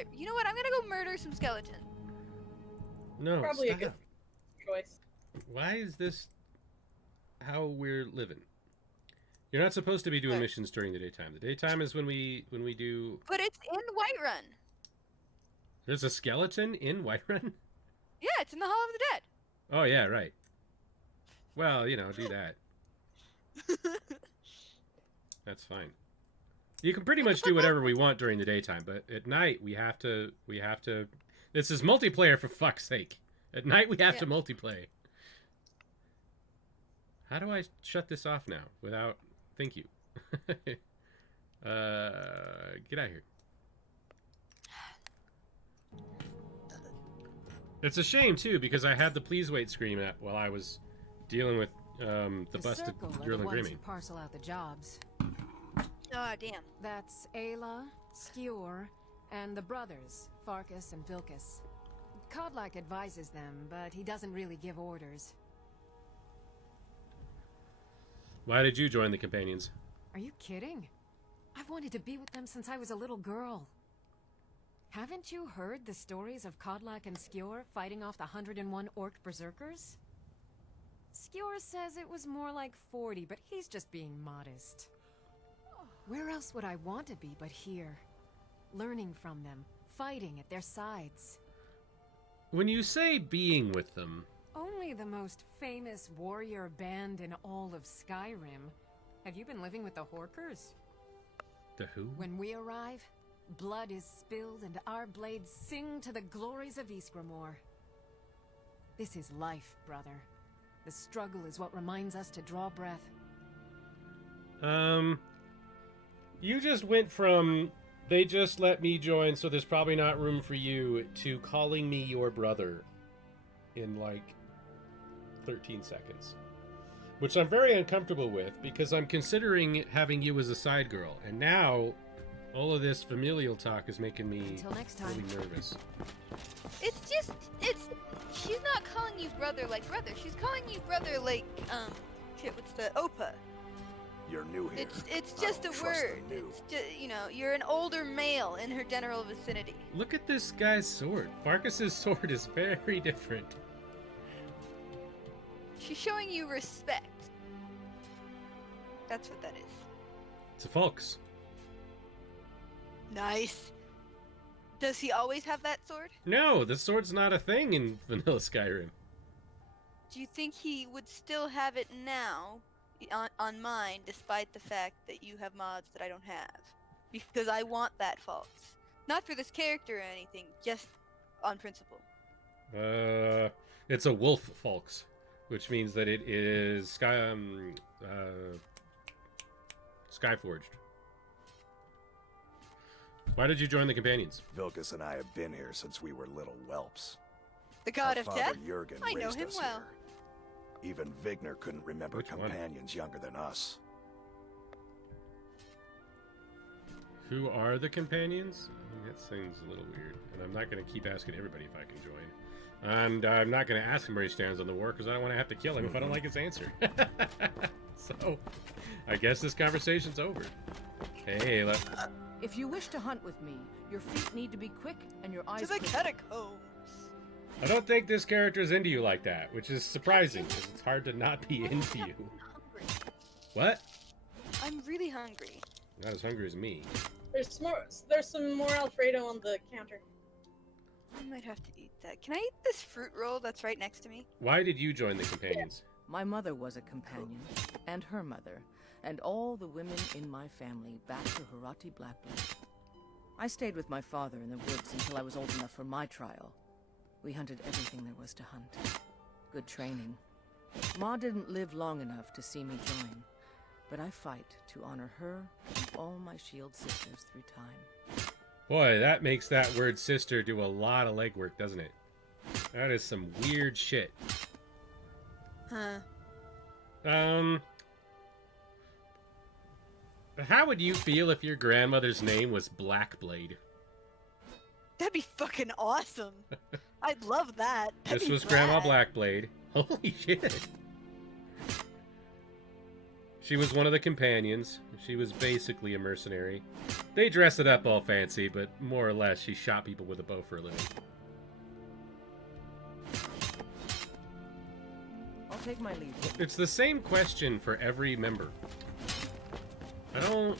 white. You know what? I'm gonna go murder some skeletons. No, Probably stop. a good choice. Why is this how we're living? You're not supposed to be doing missions during the daytime. The daytime is when we do. But it's in Whiterun. There's a skeleton in Whiterun? Yeah, it's in the Hall of the Dead. Oh yeah, right. Well, you know, do that. That's fine. You can pretty much do whatever we want during the daytime, but at night we have to. This is multiplayer, for fuck's sake. At night we have to multiplayer. How do I shut this off now without? Thank you. Get out of here. It's a shame too because I had the please wait screen up while I was dealing with the busted drill and Grimmy. Parcel out the jobs. Oh damn. That's Ayla, Skewer, and the brothers, Farkas and Vilkas. Kodlak advises them, but he doesn't really give orders. Why did you join the companions? Are you kidding? I've wanted to be with them since I was a little girl. Haven't you heard the stories of Kodlak and Skewer fighting off the 101 orc berserkers? Skewer says it was more like 40, but he's just being modest. Where else would I want to be but here? Learning from them, fighting at their sides. When you say being with them... Only the most famous warrior band in all of Skyrim. Have you been living with the Horkers? The who? When we arrive, blood is spilled and our blades sing to the glories of Ysgramor. This is life, brother. The struggle is what reminds us to draw breath. You just went from, they just let me join, so there's probably not room for you, to calling me your brother in, like, 13 seconds. Which I'm very uncomfortable with, because I'm considering having you as a side girl. And now, all of this familial talk is making me Until next time. really nervous. She's not calling you brother like brother. She's calling you brother like, shit, what's the Opa? You're new here. It's just a word. It's just, you know, you're an older male in her general vicinity. Look at this guy's sword. Farkas's sword is very different. She's showing you respect. That's what that is. It's a Falks. Nice. Does he always have that sword? No, the sword's not a thing in vanilla Skyrim. Do you think he would still have it now on mine, despite the fact that you have mods that I don't have? Because I want that Falks. Not for this character or anything, just on principle. It's a wolf Falks, which means that it is Skyforged. Why did you join the companions? Vilkas and I have been here since we were little whelps. The god Our of father death? Jurgen I know raised him us well. Here. Even Vigner couldn't remember Which one? companions younger than us. Who are the companions? That seems a little weird. And I'm not going to keep asking everybody if I can join. And I'm not going to ask him where he stands on the war because I don't want to have to kill him if I don't like his answer. So, I guess this conversation's over. Hey, look. If you wish to hunt with me, your feet need to be quick and your eyes To the quick. catacombs. I don't think this character's into you like that, which is surprising because it's hard to not be into you. I'm hungry. What? I'm really hungry. Not as hungry as me. There's some more Alfredo on the counter. I might have to eat that. Can I eat this fruit roll that's right next to me? Why did you join the companions? My mother was a companion, and her mother, and all the women in my family back to Harati Blackblood. I stayed with my father in the woods until I was old enough for my trial. We hunted everything there was to hunt. Good training. Ma didn't live long enough to see me join, but I fight to honor her and all my shield sisters through time. Boy, that makes that word sister do a lot of legwork, doesn't it? That is some weird shit. Huh. How would you feel if your grandmother's name was Blackblade? That'd be fucking awesome. I'd love that. That'd This be was Grandma rad. Blackblade. Holy shit. She was one of the companions. She was basically a mercenary. They dress it up all fancy, but more or less she shot people with a bow for a living. I'll take my leave. It's the same question for every member. I don't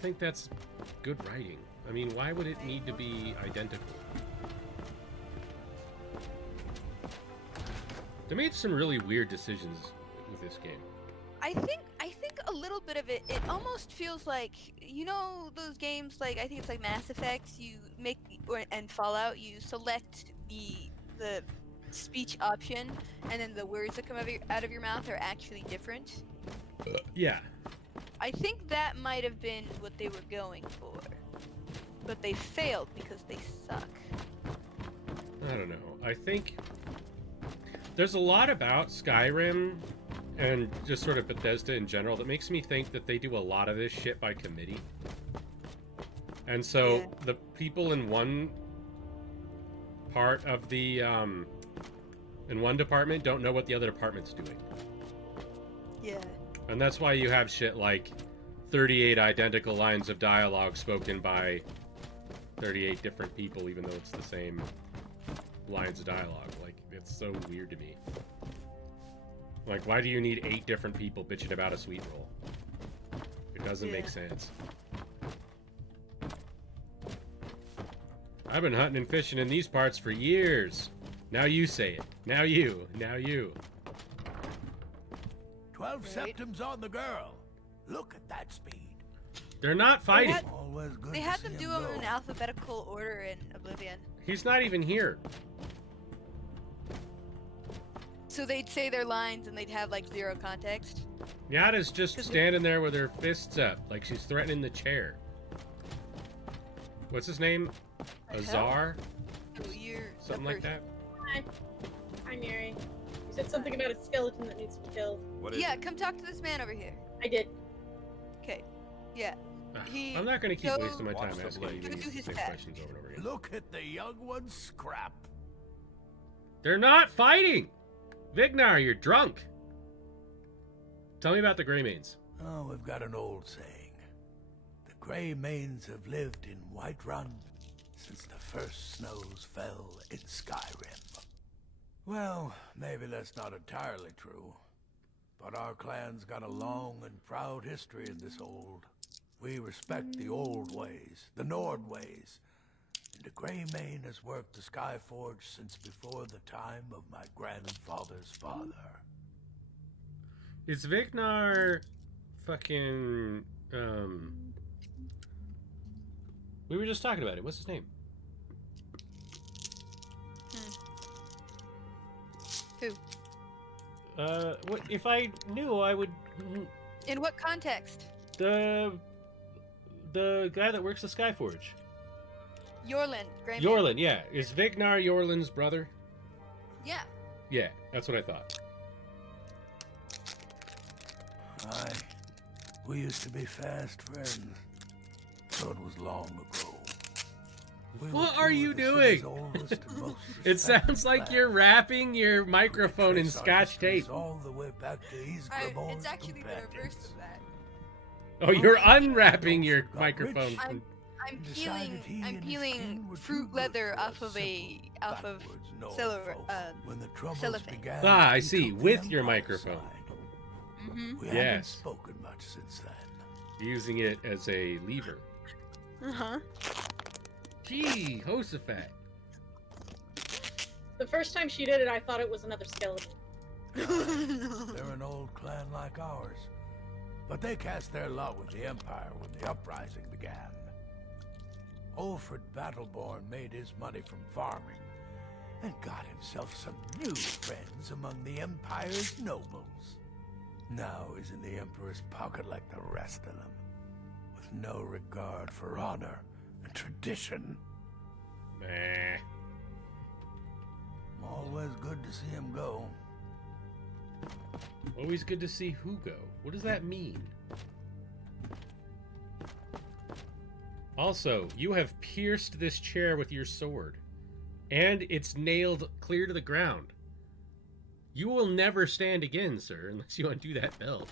think that's good writing. I mean, why would it need to be identical? They made some really weird decisions with this game. I think a little bit of it almost feels like, you know, those games, like I think it's like Mass Effect, you make and Fallout, you select the speech option and then the words that come out of your mouth are actually different. Yeah. I think that might have been what they were going for. But they failed because they suck. I don't know. I think there's a lot about Skyrim and just sort of Bethesda in general that makes me think that they do a lot of this shit by committee. And so Yeah. the people in one part of the in one department don't know what the other department's doing. Yeah. And that's why you have shit like 38 identical lines of dialogue spoken by 38 different people, even though it's the same lines of dialogue. Like, it's so weird to me. Like, why do you need 8 different people bitching about a sweet roll? It doesn't make sense. I've been hunting and fishing in these parts for years. Now you say it. Now you. 12 Right. septums on the girl. Look at that speed. They're not fighting. Always good They to had see them 'em do them go. in alphabetical order in Oblivion. He's not even here. So they'd say their lines and they'd have like zero context. Yada's just standing there with her fists up, like she's threatening the chair. What's his name? The hell? Azar? So you're a Something like person. that? Hi, Mary. You said something about a skeleton that needs to be killed. What is Yeah, it? come talk to this man over here. I did. Okay. Yeah. Ugh, He- I'm not going to keep so- wasting my time Watch the asking you blade. Go do these his same task. questions over and over again. Look at the young ones scrap. They're not fighting! Vignar, you're drunk! Tell me about the Greymanes. Oh, we've got an old saying. The Grey Manes have lived in Whiterun since the first snows fell in Skyrim. Well, maybe that's not entirely true. But our clan's got a long and proud history in this old. We respect the old ways, the Nord ways. And the Grey Mane has worked the Skyforge since before the time of my grandfather's father. Is Vignar fucking, we were just talking about it. What's his name? Who? What if I knew I would... In what context? The guy that works the Skyforge. Yorlin, Greyman. Yorlin, yeah. Is Vignar Yorlin's brother? Yeah. Yeah, that's what I thought. Aye, we used to be fast friends. Though it was long ago. We were What two are of you the doing? city's oldest and most It sounds respected like clans. you're wrapping your We microphone in trace our scotch histories tape. all the way back to Ysgramor's It's actually the reverse companions. of that. Oh, you're unwrapping your Got microphone. rich. from- I'm and peeling. decided he I'm and his peeling kin were too fruit good leather for off a of simple, backwards Nord cellar- folk. When the troubles cellophane. began, Ah, I we see, took the with your Empire microphone. side. Mm-hmm. We haven't Yes. spoken much since then. Using it as a lever. Uh-huh. Gee, Hosafat. The first time she did it, I thought it was another skeleton. They're an old clan like ours. But they cast their lot with the Empire when the uprising began. Olfred Battleborn made his money from farming and got himself some new friends among the Empire's nobles. Now he's in the Emperor's pocket like the rest of them, with no regard for honor and tradition. Meh. Always good to see him go. Always good to see who go. What does that mean? Also, you have pierced this chair with your sword, and it's nailed clear to the ground. You will never stand again, sir, unless you undo that belt.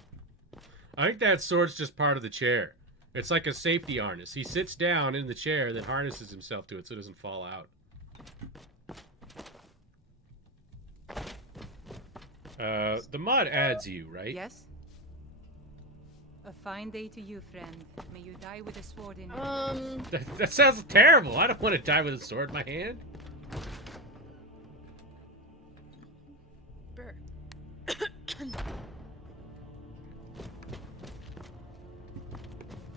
I think that sword's just part of the chair. It's like a safety harness. He sits down in the chair, then harnesses himself to it so it doesn't fall out. The mod adds you, right? Yes? A fine day to you, friend. May you die with a sword in your hand. That sounds terrible. I don't want to die with a sword in my hand. Brr.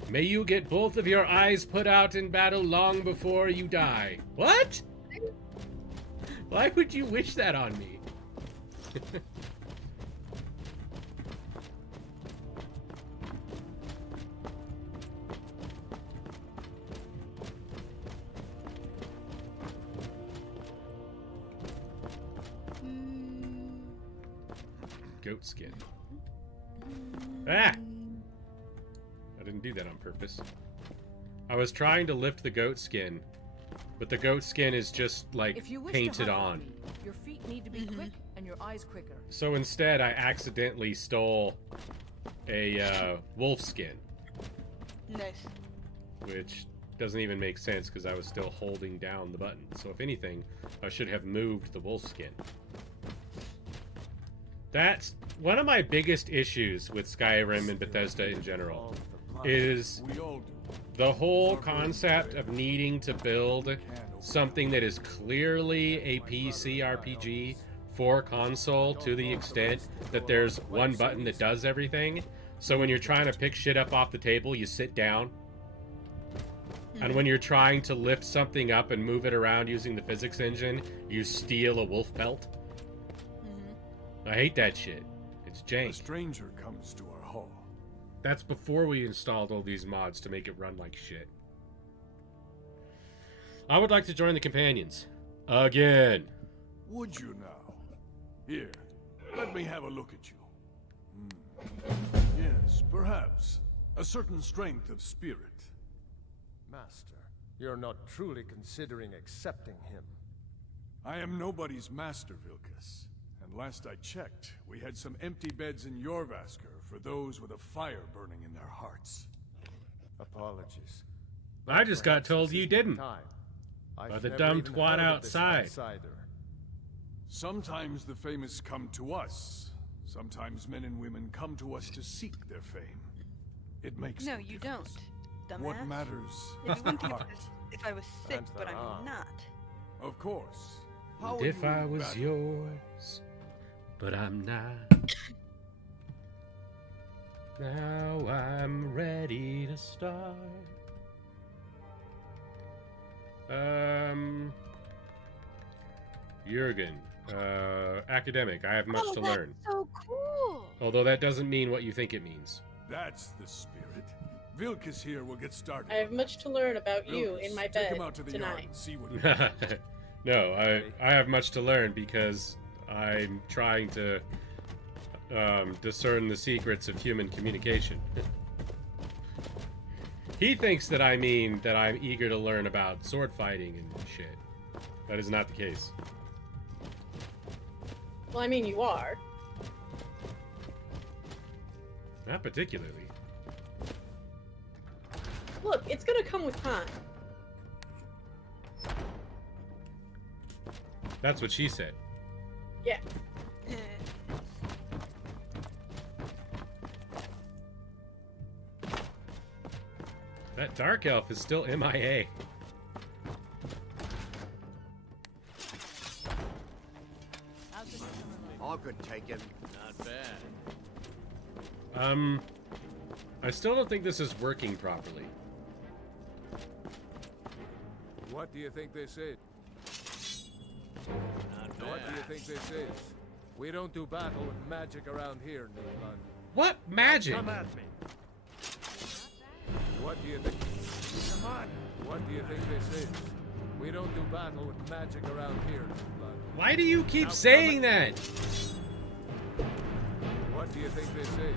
May you get both of your eyes put out in battle long before you die. What? Why would you wish that on me? Goat skin. Ah! I didn't do that on purpose. I was trying to lift the goat skin, but the goat skin is just like If you wish painted to hunt on. me, your feet need to be quick and your eyes quicker. So instead, I accidentally stole a wolf skin, Nice. which doesn't even make sense because I was still holding down the button. So if anything, I should have moved the wolf skin. That's one of my biggest issues with Skyrim and Bethesda in general, is the whole concept of needing to build something that is clearly a PC RPG for console to the extent that there's one button that does everything. So when you're trying to pick shit up off the table, you sit down. And when you're trying to lift something up and move it around using the physics engine, you steal a wolf pelt. I hate that shit. It's A jank. stranger comes to our hall. That's before we installed all these mods to make it run like shit. I would like to join the companions. Again. Would you now? Here, let me have a look at you. Yes, perhaps. A certain strength of spirit. Master, you're not truly considering accepting him. I am nobody's master, Vilkas. And last I checked, we had some empty beds in Jorvaskr for those with a fire burning in their hearts. Apologies. I just got Perhaps told this you isn't the didn't. time. By I've the never dumb even twat heard of this outside. outsider. Sometimes the famous come to us. Sometimes men and women come to us to seek their fame. It makes No, no you difference. don't, dumbass. What matters It'd is be one the thing heart. if I was sick, And but the I'm arm. not. Of course. How And are if you I in was battle? yours, but I'm not. Now I'm ready to start. Jurgen, academic. I have much Oh, to that's learn. so cool. Although that doesn't mean what you think it means. That's the spirit. Vilkas here will get started. I have much to learn about you Vilkas, in my take bed him out to the yard tonight. and see what he No, I have much to learn because I'm trying to discern the secrets of human communication. He thinks that I mean that I'm eager to learn about sword fighting and shit. That is not the case. Well, I mean, you are. Not particularly. Look, it's gonna come with time. That's what she said. Yeah. That dark elf is still MIA. All good taken. Not bad. I still don't think this is working properly. What do you think this is? Not bad. What do you think this is? We don't do battle with magic around here, new blood. What magic? Come at me. What do you think? Come on. What do you think this is? We don't do battle with magic around here, new blood. Why do you keep Now saying come that? What do you think this is?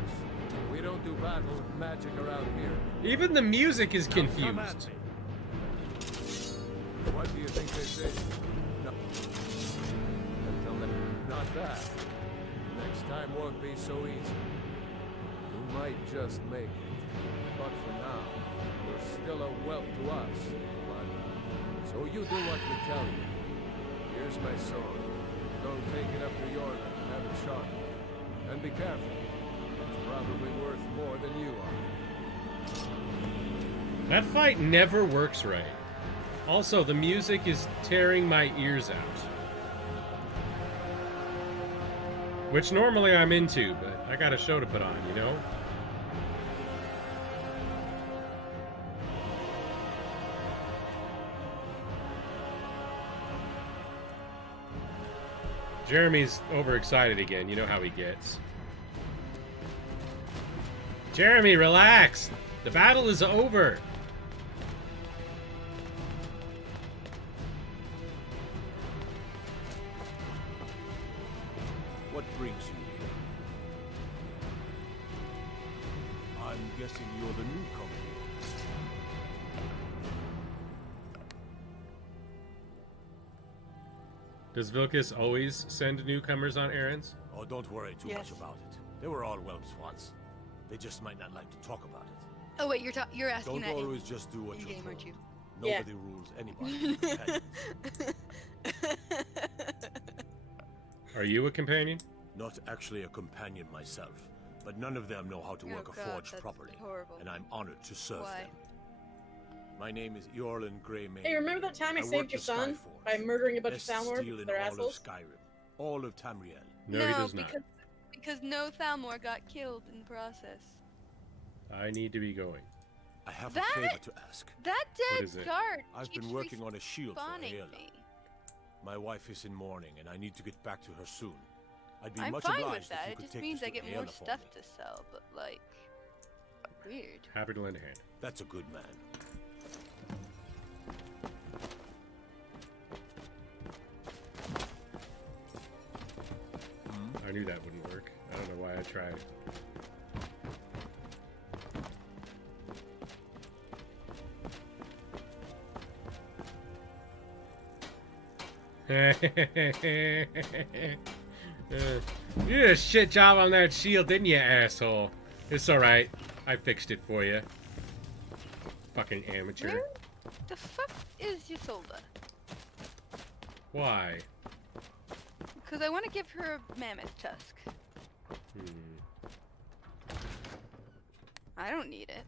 We don't do battle with magic around here. Even the music is Now come at confused. me. What do you think this is? No. Until then, not that. Next time won't be so easy. Who might just make it. But for now, you're still a whelp to us. But so you do what we tell you. Here's my sword. Go take it up to York and have it sharpened. And be careful. It's probably worth more than you are. That fight never works right. Also, the music is tearing my ears out. Which normally I'm into, but I got a show to put on, you know? Jeremy's overexcited again. You know how he gets. Jeremy, relax. The battle is over. What brings you here? I'm guessing you're the newcomer. Does Vilcus always send newcomers on errands? Oh, don't worry too much Yes. about it. They were all whelps once. They just might not like to talk about it. Oh wait, you're asking Don't that always just do what in you're game, told. aren't you? Yeah. Nobody rules anybody. Companions. Are you a companion? Not actually a companion myself, but none of them know how to work Oh a God, forge that's properly, horrible. and I'm honored to serve Why? them. My name is Eorlin Greymane. Hey, remember that time I work saved your the son Skyforge. by murdering a bunch of Best Thalmor steel because in they're all assholes? of Skyrim, all of Tamriel. No, he does not. Because no Thalmor got killed in the process. I need to be going. I have That- a favor to ask. That is dead it? guard I've keeps been working on a shield for respawning Aela. me. My wife is in mourning, and I need to get back to her soon. I'd be I'm much fine obliged with that. if you It could just take means this I to get more Aela for stuff me. to sell, but like, weird. Happy to lend a hand. That's a good man. I knew that wouldn't work. I don't know why I tried. You did a shit job on that shield, didn't you, asshole? It's alright. I fixed it for you. Fucking amateur. Where the fuck is Ysolda? Why? Because I want to give her a mammoth tusk. I don't need it.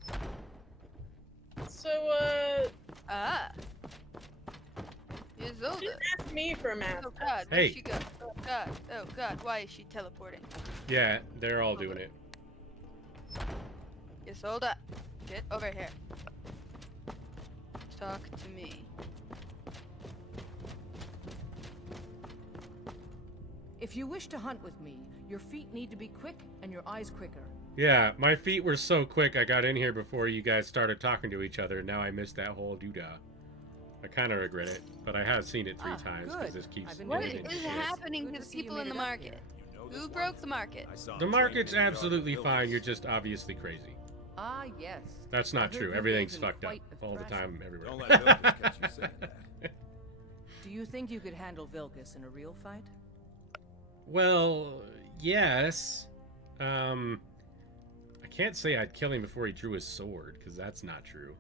So, Ah. Ysolda. didn't ask me for a mask. Oh God, Hey. where'd she go? Oh God, oh God, why is she teleporting? Yeah, they're all doing it. Ysolda, get over here. Talk to me. If you wish to hunt with me, your feet need to be quick and your eyes quicker. Yeah, my feet were so quick I got in here before you guys started talking to each other, and now I missed that whole doodah. I kind of regret it, but I have seen it 3 times because good. this keeps I've been What waiting going is into shit. happening Good to to the see you people made in the it up market? here. Who broke the market? The market's absolutely fine, you're just obviously crazy. Ah, yes. That's I not heard true, you everything's live in fucked up. quite a All the thrashing. time, everywhere. Don't let Vilcus catch you saying that. Do you think you could handle Vilcus in a real fight? Well, yes. I can't say I'd kill him before he drew his sword, because that's not true.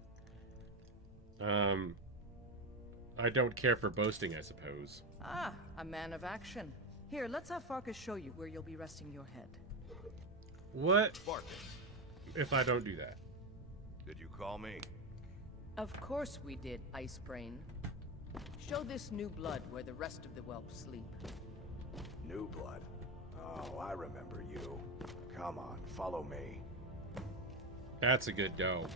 I don't care for boasting, I suppose. Ah, a man of action. Here, let's have Farkas show you where you'll be resting your head. What Farkas, if I don't do that? did you call me? Of course we did, Ice Brain. Show this new blood where the rest of the whelps sleep. New blood. Oh, I remember you. Come on, follow me. That's a good dough.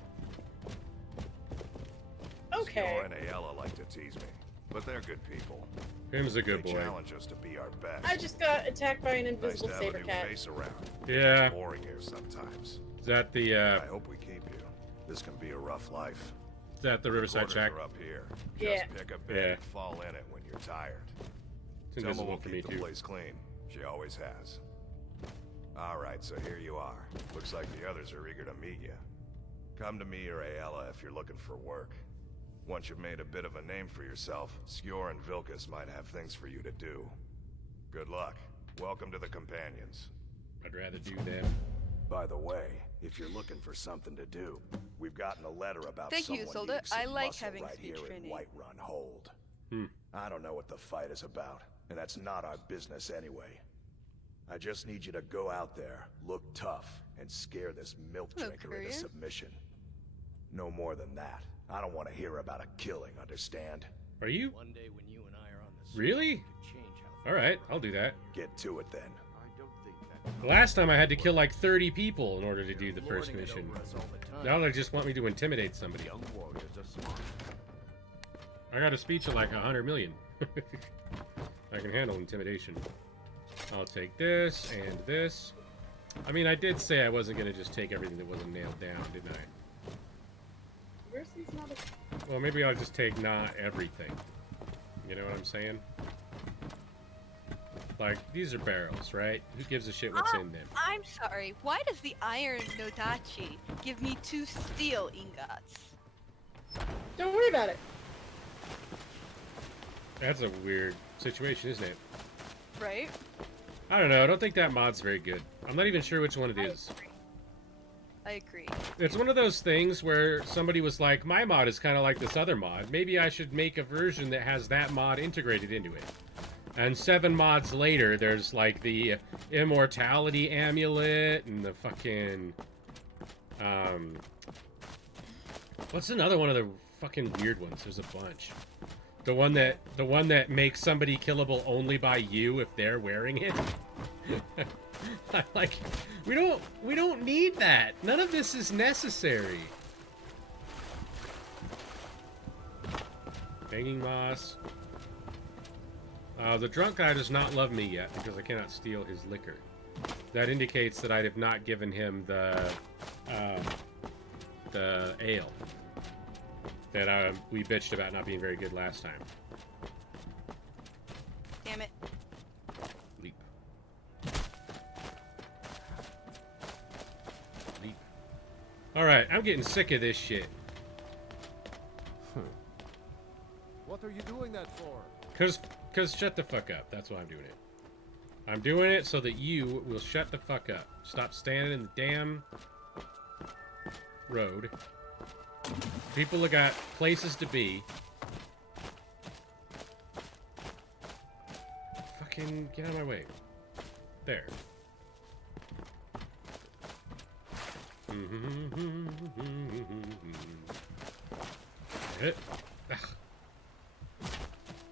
Okay. and Aela like to tease me, but they're good people. Him's a good They boy. challenge us to be our best. I just got attacked by an Nice invisible to have a saber new cat. face around. Yeah. It's boring here sometimes. Is that the I hope we keep you. This can be a rough life. Riverside Quarters Shack? are up here. Yeah. Just pick a bed Yeah. and fall in it when you're tired. It's Tell me invisible we'll for me keep the too. place clean. She always has. Alright, so here you are. Looks like the others are eager to meet you. Come to me or Aela if you're looking for work. Once you've made a bit of a name for yourself, Skjor and Vilcus might have things for you to do. Good luck. Welcome to the Companions. I'd rather do them. By the way, if you're looking for something to do. We've gotten a letter about Thank you, someone Isolde. needing some I like muscle having right speech here training. in Whiterun Hold. Hmm. I don't know what the fight is about, and that's not our business anyway. I just need you to go out there, look tough, and scare this milk Hello, drinker into courier. submission. No more than that. I don't want to hear about a killing, understand? Are you? One day when you and I are on this Really? could change how All right, I'll do that. Get to it then. I don't think that The last time I had to kill like 30 people in order to do the first lording it mission. over us all the time. Now they just want me to intimidate somebody. Young warriors are smart. I got a speech of like 100 million. I can handle intimidation. I'll take this and this. I mean, I did say I wasn't going to just take everything that wasn't nailed down, didn't I? Mercy's not a... Well, maybe I'll just take not everything. You know what I'm saying? Like, these are barrels, right? Who gives a shit what's in them? I'm sorry. Why does the iron Nodachi give me 2 steel ingots? Don't worry about it. That's a weird situation, isn't it? Right? I don't know. I don't think that mod's very good. I'm not even sure which one it is. I agree. It's one of those things where somebody was like, my mod is kind of like this other mod. Maybe I should make a version that has that mod integrated into it. And 7 mods later, there's like the immortality amulet and the fucking... What's another one of the fucking weird ones? There's a bunch. The one that makes somebody killable only by you if they're wearing it. Like, we don't need that. None of this is necessary. Banging moss. The drunk guy does not love me yet because I cannot steal his liquor. That indicates that I have not given him the ale that we bitched about not being very good last time. Damn it. Leap. Leap. Alright, I'm getting sick of this shit. What are you doing that for? Cause shut the fuck up. That's why I'm doing it. I'm doing it so that you will shut the fuck up. Stop standing in the damn road. People have got places to be. Fucking get out of my way. There. Hit.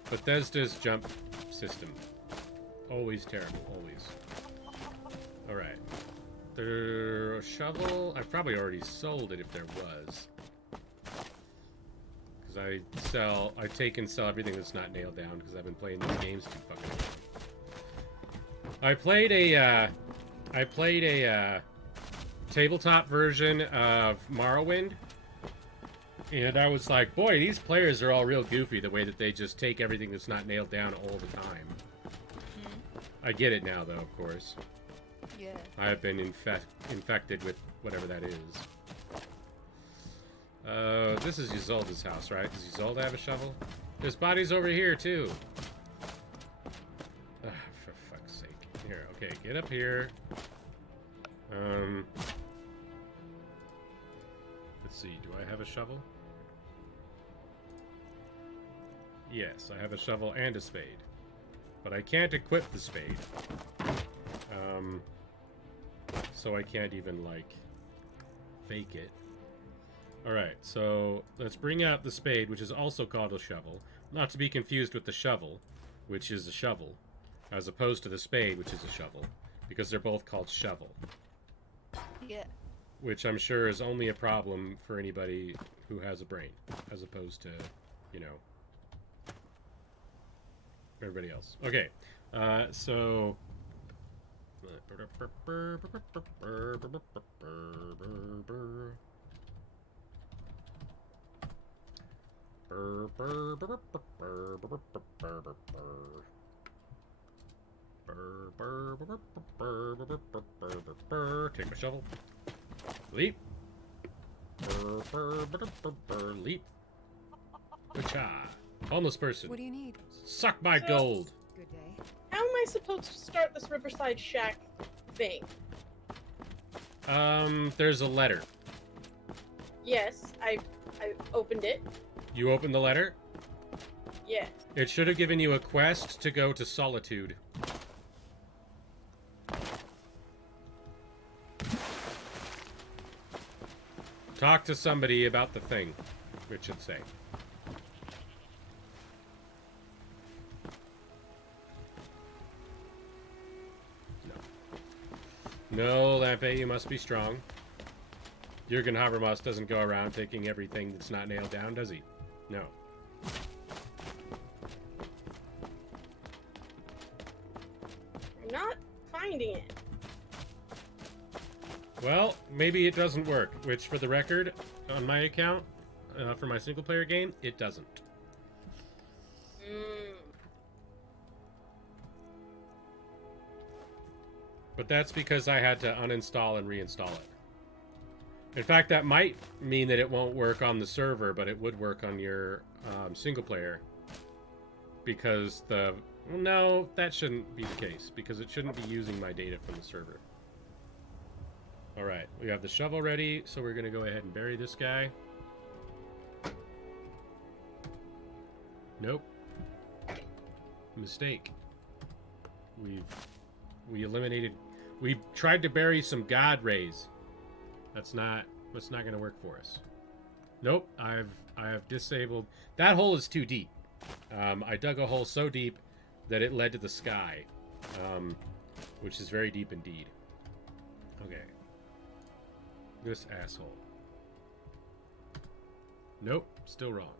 Bethesda's jump system. Always terrible, always. Alright. The shovel, I've probably already sold it if there was. Because I take and sell everything that's not nailed down because I've been playing these games too fucking long. I played a tabletop version of Morrowind. And I was like, boy, these players are all real goofy the way that they just take everything that's not nailed down all the time. I get it now, though, of course. Yeah. I have been infected with whatever that is. This is Isolde's house, right? Does Isolde have a shovel? There's bodies over here, too. For fuck's sake. Here, okay, get up here. Let's see, do I have a shovel? Yes, I have a shovel and a spade. But I can't equip the spade. So I can't even, like, fake it. Alright, so let's bring out the spade, which is also called a shovel. Not to be confused with the shovel, which is a shovel, as opposed to the spade, which is a shovel. Because they're both called shovel. Yeah. Which I'm sure is only a problem for anybody who has a brain, as opposed to, you know, everybody else. Okay, so... Take my shovel. Leap. Leap. Cha. Homeless person. What do you need? Suck my gold. Good day. How am I supposed to start this Riverside Shack thing? There's a letter. Yes, I opened it. You opened the letter? Yes. It should have given you a quest to go to Solitude. Talk to somebody about the thing, it should say. No, Lampe, you must be strong. Jürgen Habermas doesn't go around taking everything that's not nailed down, does he? No. I'm not finding it. Well, maybe it doesn't work, which, for the record, on my account, for my single-player game, it doesn't. But that's because I had to uninstall and reinstall it. In fact, that might mean that it won't work on the server, but it would work on your single-player. Because the... Well, no, that shouldn't be the case, because it shouldn't be using my data from the server. Alright, we have the shovel ready, so we're going to go ahead and bury this guy. Nope. Mistake. We eliminated... We tried to bury some god rays. That's not going to work for us. Nope, I have disabled... That hole is too deep. I dug a hole so deep that it led to the sky. Which is very deep indeed. Okay. This asshole. Nope, still wrong.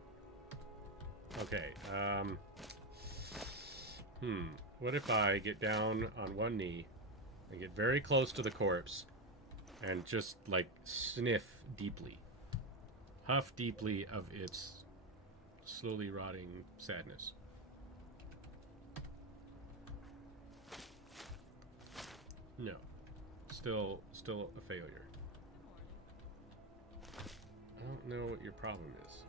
Okay, what if I get down on one knee and get very close to the corpse and just, like, sniff deeply. Huff deeply of its slowly rotting sadness. No. Still a failure. I don't know what your problem is.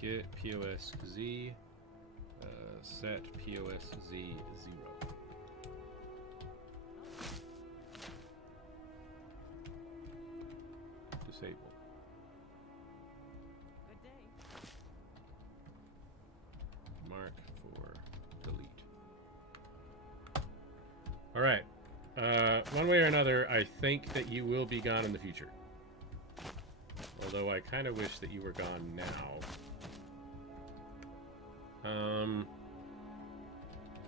Get POS Z. Set POS Z 0. Disable. Good day. Mark for delete. Alright. One way or another, I think that you will be gone in the future. Although I kind of wish that you were gone now.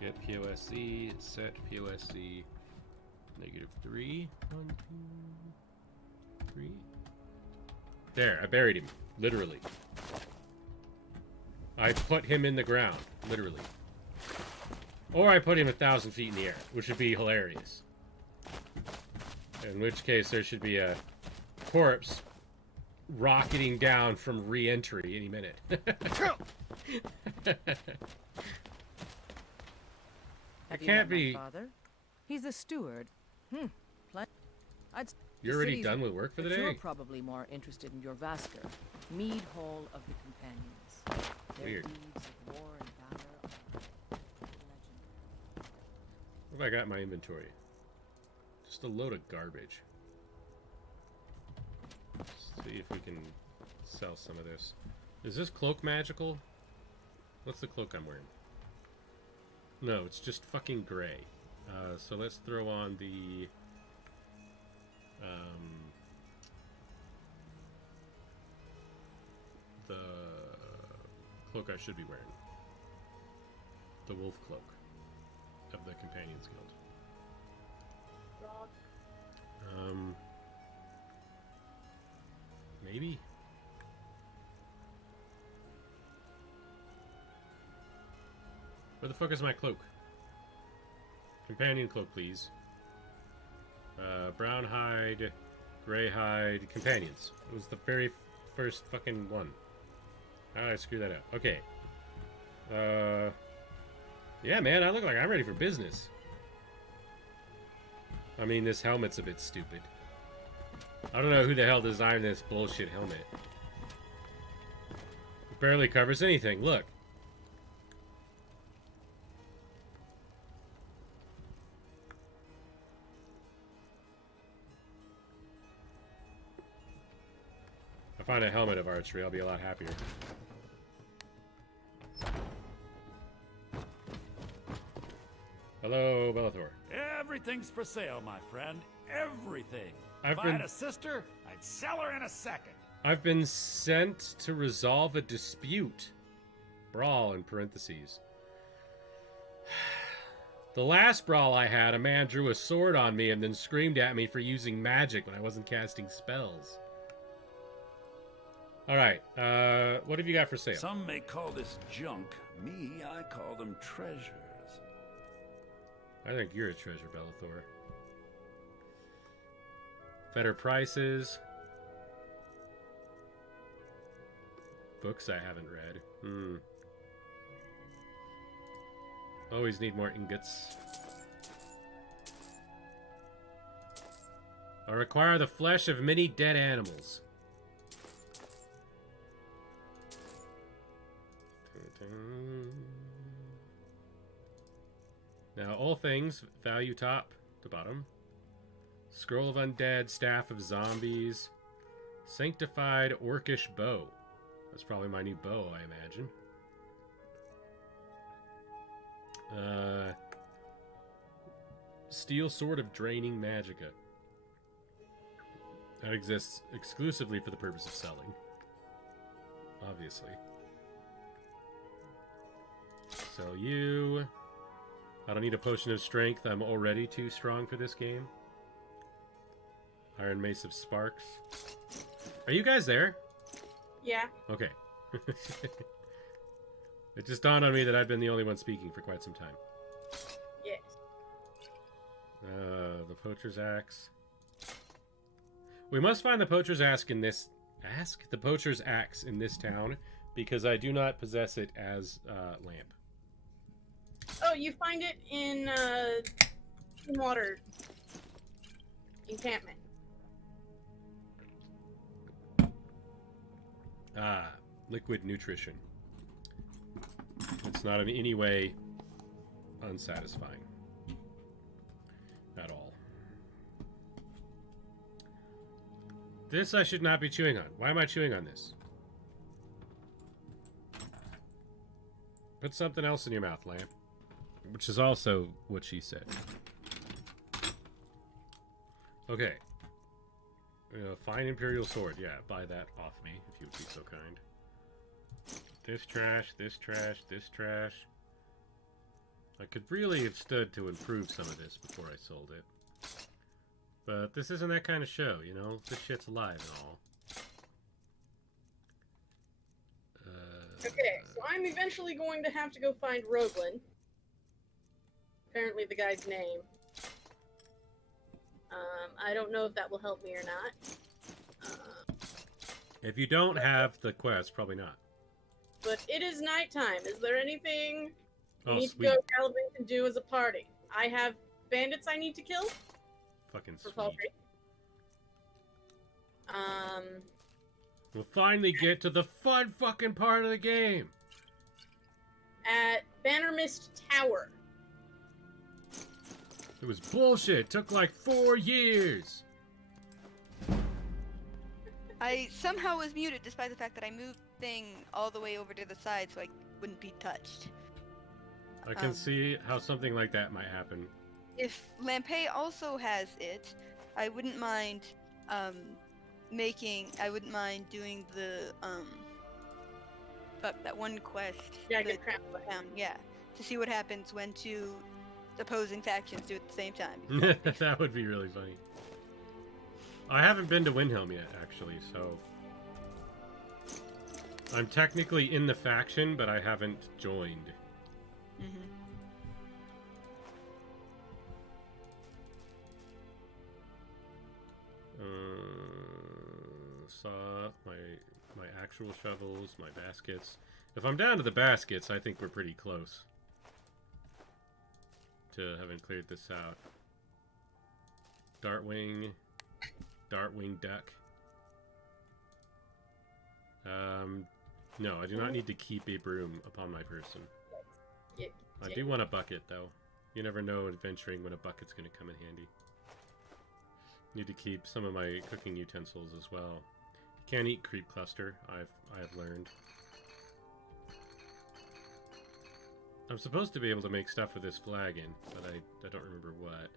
Get POSC, set POSC, -3. 1, 2, 3. There, I buried him. Literally. I put him in the ground. Literally. Or I put him 1,000 feet in the air, which would be hilarious. In which case, there should be a corpse rocketing down from re-entry any minute. Have It you can't met be. my father? He's a steward. You're already done with work for the day? You're probably more interested in your Vasker, Mead Hall of the Companions. Their Weird. deeds of war and valor are legend. What have I got in my inventory? Just a load of garbage. Let's see if we can sell some of this. Is this cloak magical? What's the cloak I'm wearing? No, it's just fucking gray. So let's throw on the... the cloak I should be wearing. The wolf cloak of the Companions Guild. Maybe? Where the fuck is my cloak? Companion cloak, please. Brown hide, gray hide, companions. It was the very first fucking one. How did I screw that up? Okay. Yeah, man, I look like I'm ready for business. I mean, this helmet's a bit stupid. I don't know who the hell designed this bullshit helmet. It barely covers anything, look. I find a helmet of archery, I'll be a lot happier. Hello, Bellator. Everything's for sale, my friend. Everything. I've If I been- had a sister, I'd sell her in a second. I've been sent to resolve a dispute. Brawl in parentheses. The last brawl I had, a man drew a sword on me and then screamed at me for using magic when I wasn't casting spells. Alright, what have you got for sale? Some may call this junk. Me, I call them treasures. I think you're a treasure, Bellator. Better prices. Books I haven't read. Always need more ingots. I require the flesh of many dead animals. Now, all things, value top to bottom. Scroll of Undead, Staff of Zombies, Sanctified Orcish Bow. That's probably my new bow, I imagine. Steel Sword of Draining Magicka. That exists exclusively for the purpose of selling. Obviously. Sell you. I don't need a potion of strength. I'm already too strong for this game. Iron Mace of Sparks. Are you guys there? Yeah. Okay. It just dawned on me that I've been the only one speaking for quite some time. Yes. The Poacher's Axe. We must find the Poacher's Axe in this... The Poacher's Axe in this town, because I do not possess it as lamp. Oh, you find it in water encampment. Ah, liquid nutrition. It's not in any way unsatisfying. At all. This I should not be chewing on. Why am I chewing on this? Put something else in your mouth, lamp. Which is also what she said. Okay. Fine Imperial Sword. Yeah, buy that off me, if you would be so kind. This trash, this trash, this trash. I could really have stood to improve some of this before I sold it. But this isn't that kind of show, you know? This shit's alive and all. Okay, so I'm eventually going to have to go find Roglin. Apparently the guy's name. I don't know if that will help me or not. If you don't have the quest, probably not. But it is nighttime. Is there anything we Oh, need sweet. to go gallivant and do as a party? I have bandits I need to kill. Fucking For sweet. paltry. We'll finally get to the fun fucking part of the game. At Bannermist Tower. It was bullshit. It took like 4 years. I somehow was muted despite the fact that I moved thing all the way over to the side so I wouldn't be touched. I can see how something like that might happen. If Lampe also has it, I wouldn't mind doing the that one quest. Yeah, the get crap. Yeah, to see what happens when two opposing factions do it at the same time. That would be really funny. I haven't been to Windhelm yet, actually, so... I'm technically in the faction, but I haven't joined. Saw my actual shovels, my baskets. If I'm down to the baskets, I think we're pretty close to having cleared this out. Dartwing duck. No, I do not need to keep a broom upon my person. I do want a bucket, though. You never know adventuring when a bucket's going to come in handy. Need to keep some of my cooking utensils as well. Can't eat creep cluster. I've learned. I'm supposed to be able to make stuff with this flagon, but I don't remember what.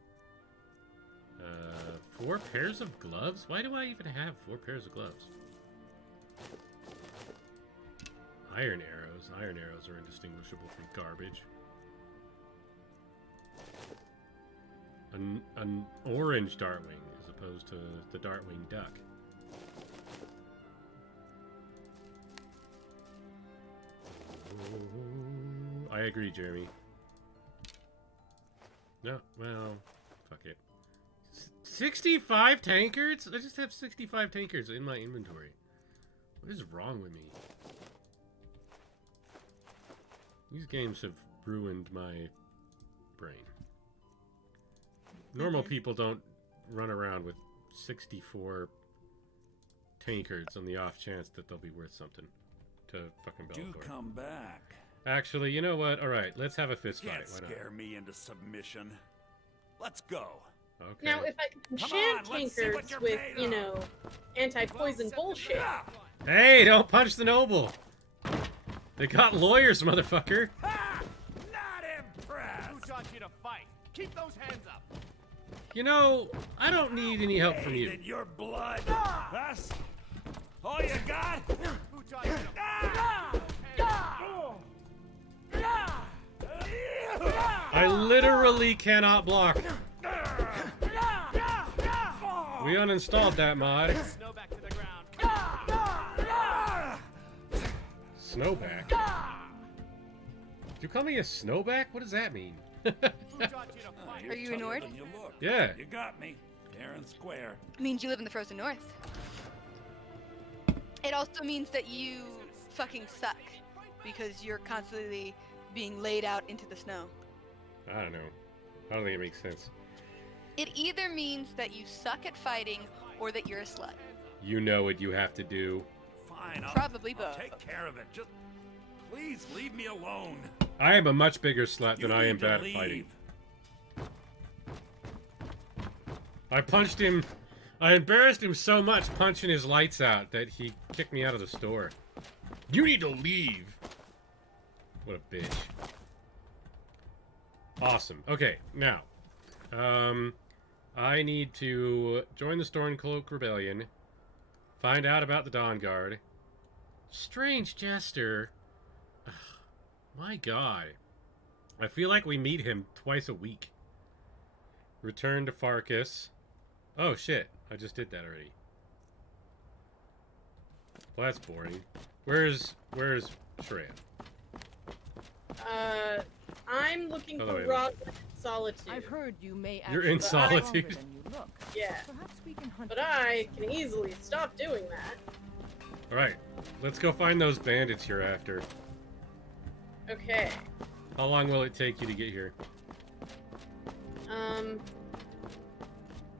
4 pairs of gloves? Why do I even have 4 pairs of gloves? Iron arrows. Iron arrows are indistinguishable from garbage. An orange dartwing as opposed to the dartwing duck. I agree, Jeremy. No, well, fuck it. 65 tankards? I just have 65 tankards in my inventory. What is wrong with me? These games have ruined my brain. Normal people don't run around with 64 tankards on the off chance that they'll be worth something to fucking Bellator. Do come back. Actually, you know what? All right, let's have a fist fight. Can't Why not? scare me into submission. Let's go. Okay. Now, if I can enchant tankards with, you know, anti-poison bullshit. Hey, don't punch the noble. They got lawyers, motherfucker. Not impressed. Who taught you to fight? Keep those hands up. You know, I don't need any help from you. Your blood. That's all you got. Who taught you to I literally cannot block. We uninstalled that mod. Snowback to the ground. Snowback? Did you call me a snowback? What does that mean? Are you a Nord? Yeah. You got me. Fair and square. It means you live in the frozen north. It also means that you fucking suck because you're constantly being laid out into the snow. I don't know. I don't think it makes sense. It either means that you suck at fighting or that you're a slut. You know what you have to do. Fine. Probably I'll both. take care of it. Just please leave me alone. I am a much bigger slut than You I am need to bad at leave. fighting. I punched him. I embarrassed him so much punching his lights out that he kicked me out of the store. You need to leave. What a bitch. Awesome. Okay, now. I need to join the Stormcloak Rebellion. Find out about the Dawn Guard. Strange Jester. Ugh, my god. I feel like we meet him twice a week. Return to Farkas. Oh shit, I just did that already. Well, that's boring. Where's Shreya? I'm looking Oh, for wait, rock solitude. I've heard you may You're in actually live longer solitude. than you look. Yeah. Perhaps we can hunt But I can easily stop doing that. Alright, let's go find those bandits you're after. Okay. How long will it take you to get here?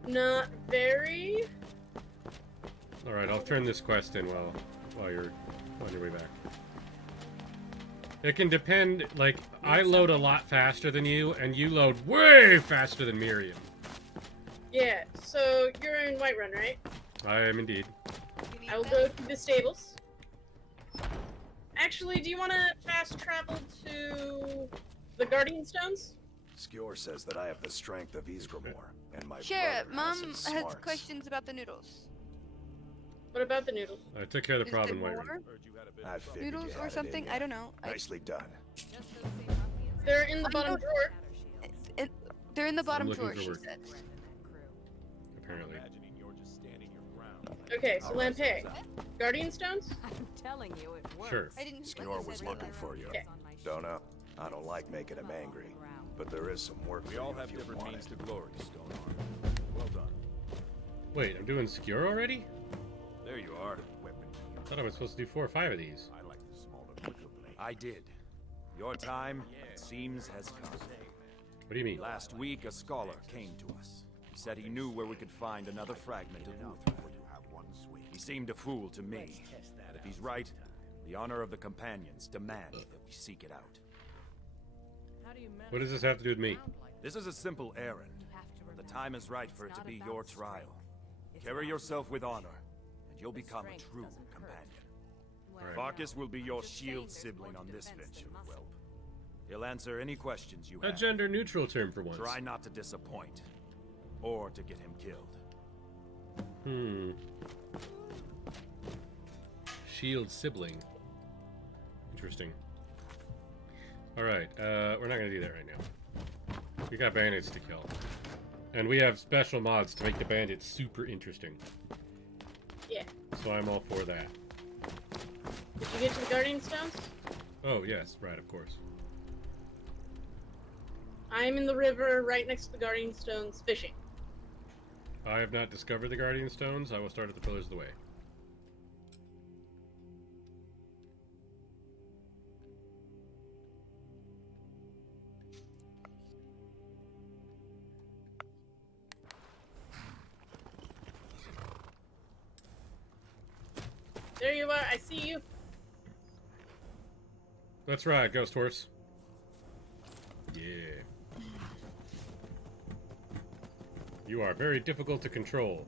Not very. Alright, I'll turn this quest in while you're on your way back. It can depend, like, I load a lot faster than you, and you load way faster than Miriam. Yeah, so you're in Whiterun, right? I am indeed. I will go to the stables. Actually, do you want to fast travel to the Guardian Stones? Skjor says that I have the strength of Ysgramor, and my Sure, brother Mom has has smarts. questions about the noodles. What about the noodles? I took care of the Is problem, there Whiterun. more? I figured you Noodles had or it something? in I ya. don't know. Nicely done. They're in the bottom drawer. They're in the bottom looking drawer, for she work. said. Apparently. Okay, so Lampe. Guardian Stones? I'm telling you, it works. Sure. I didn't Skjor was looking for you. Okay. Don't know. I don't like making him angry, but there is some work We for all you have if you different want means it. to glory, Stonearm. Well done. Wait, I'm doing Skjor already? There you are. I thought I was supposed to do 4 or 5 of these. I like the smaller, quicker blade. I did. Your time, it seems, has come. What do you mean? Last week, a scholar came to us. He said he knew where we could find another fragment of Uthra. He seemed a fool to me, but if he's right, the honor of the companions demand that we seek it out. What does this have to do with me? This is a simple errand. The time is right for it to be your trial. Carry yourself with honor, and you'll become a Strength true doesn't hurt. companion. Well, Farkas will be your just shield saying there's more sibling to on this defense venture, than muscle. whelp. He'll answer any questions you A have. gender-neutral term for once. Try not to disappoint, or to get him killed. Shield sibling. Interesting. Alright, we're not gonna do that right now. We got bandits to kill. And we have special mods to make the bandits super interesting. Yeah. So I'm all for that. Did you get to the Guardian Stones? Oh, yes, right, of course. I'm in the river right next to the Guardian Stones fishing. I have not discovered the Guardian Stones. I will start at the Pillars of the Way. There you are. I see you. That's right, Ghost Horse. Yeah. You are very difficult to control.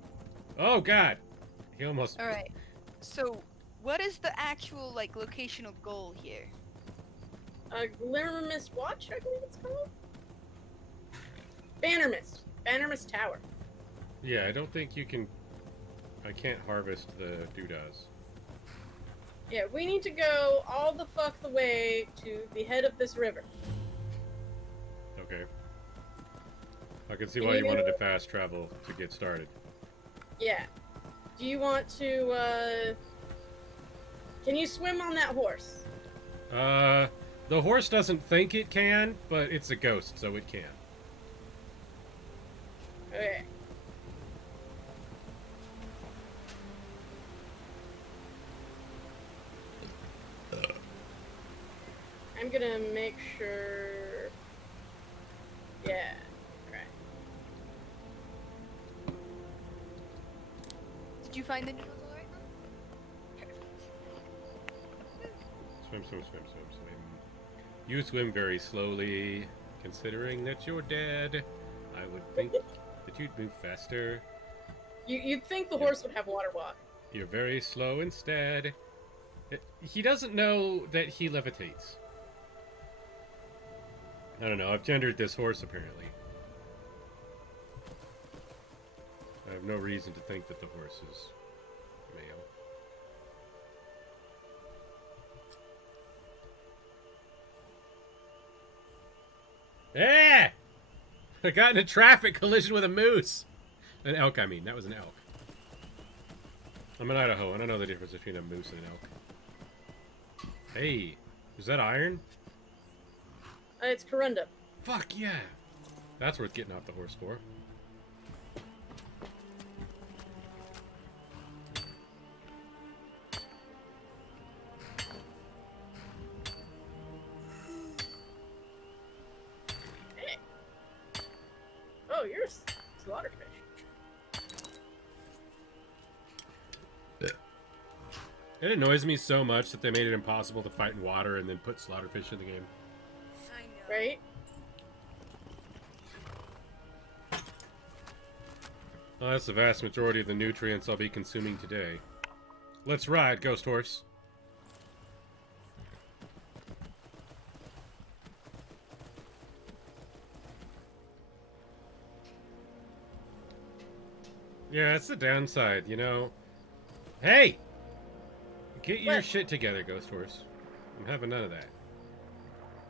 Oh, God! He almost... Alright. So, what is the actual, like, locational goal here? Glimmer Mist Watch, I believe it's called? Banner Mist. Banner Mist Tower. Yeah, I don't think you can... I can't harvest the doodads. Yeah, we need to go all the fuck the way to the head of this river. Okay. I can see why you wanted to fast travel to get started. Yeah. Do you want to, Can you swim on that horse? The horse doesn't think it can, but it's a ghost, so it can. Okay. I'm gonna make sure... Yeah. Right. Did you find the needles alright? Swim, swim, swim, swim, swim. You swim very slowly. Considering that you're dead, I would think that you'd move faster. You'd think the horse would have water walk. You're very slow instead. He doesn't know that he levitates. I don't know, I've gendered this horse apparently. I have no reason to think that the horse is male. Eh! I got in a traffic collision with a moose! An elk, I mean. That was an elk. I'm an Idahoan. I know the difference between a moose and an elk. Hey, is that iron? It's corundum. Fuck yeah! That's worth getting off the horse for. Hey. Oh, you're a slaughterfish. It annoys me so much that they made it impossible to fight in water and then put slaughterfish in the game. I know. Right? Well, that's the vast majority of the nutrients I'll be consuming today. Let's ride, Ghost Horse. Yeah, that's the downside, you know. Hey! Get your shit together, Ghost Horse. I'm having none of that.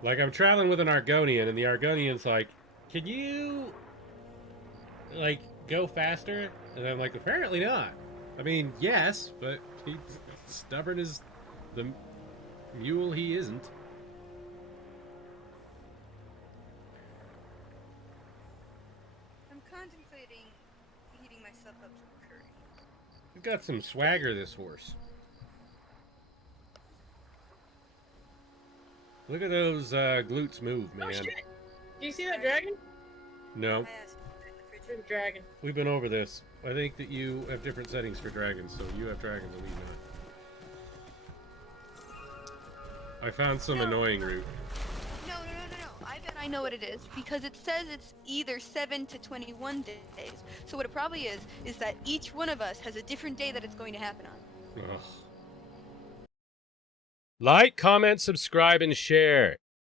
Like, I'm traveling with an Argonian, and the Argonian's like, can you, like, go faster? And I'm like, apparently not. I mean, yes, but he's stubborn as the mule he isn't. I'm contemplating heating myself up some curry. He's got some swagger, this horse. Look at those glutes move, man. Oh, shit. Do you see that dragon? No. I asked in the fridge. There's a dragon. We've been over this. I think that you have different settings for dragons, so you have dragons and we not. I found some annoying route. No. I bet I I know what it is, because it says it's either 7 to 21 days. So what it probably is that each one of us has a different day that it's going to happen on. Ugh. Like, comment, subscribe, and share.